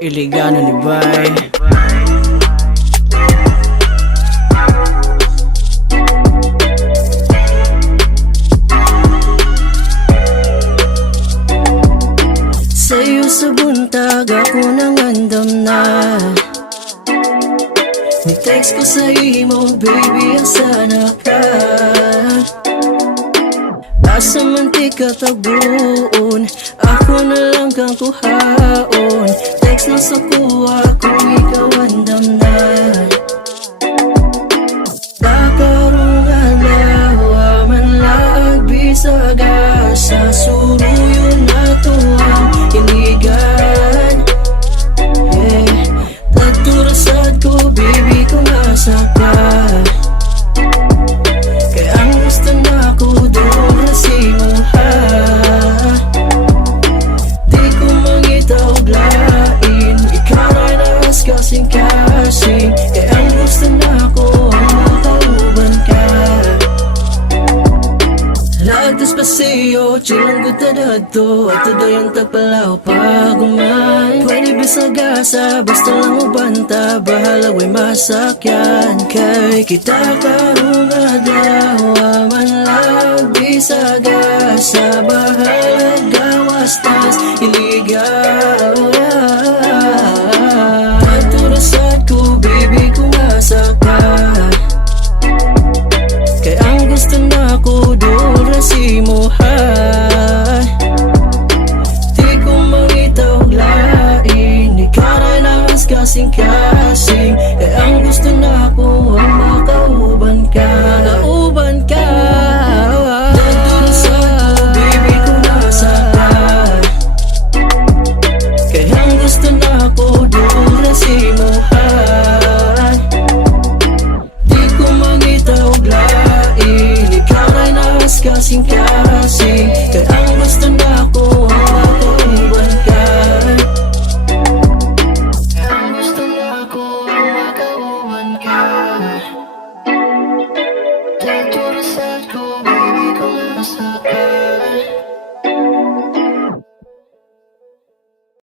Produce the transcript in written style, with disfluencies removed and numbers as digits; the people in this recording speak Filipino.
Iliganon ni bay. Sayo sa buntag ako nang andam na. Nitext ko sa imo, baby, asana ka. Asa man tika tagbuon, ako na lang kang kuhaon. Text na sakoa kung ikaw andam na. Karong adlawa, Manlaag, bisag sa Suruyon, nato ang Iligan. Dadto rasad ko, baby, kung asa ka. Kaya ang gusto na ko doon na saimo ha. Di ko mangita og lain, ikaw ay naas kasingkasing. Kaya ang gusto na ko ang matauban ka. Lagdas pa Sayo, chilang good na Dadto, at tudayang tagpalaw pagumay. Pwede bisag asa, basta lang ubanta, bahala way masakyan. Kay kita karong adlawa, Manlaag, bisag asa, bahala gawastas, Iligan. Pagturasad ko, baby, kung asa ka. Kaya ang gusto na ko doon rasimo ha. Di ko mangita og lain, ikaw ay naas kasingkasing. Kaya ang gusto na ko ang makauban ka. Makauban ka. Dadto sa ko, baby, kung nasa ka. Kaya ang gusto na ko doon rasimo ha. Di ko mangita og lain, kasing-kasing. Kaya ang gusto na ko ang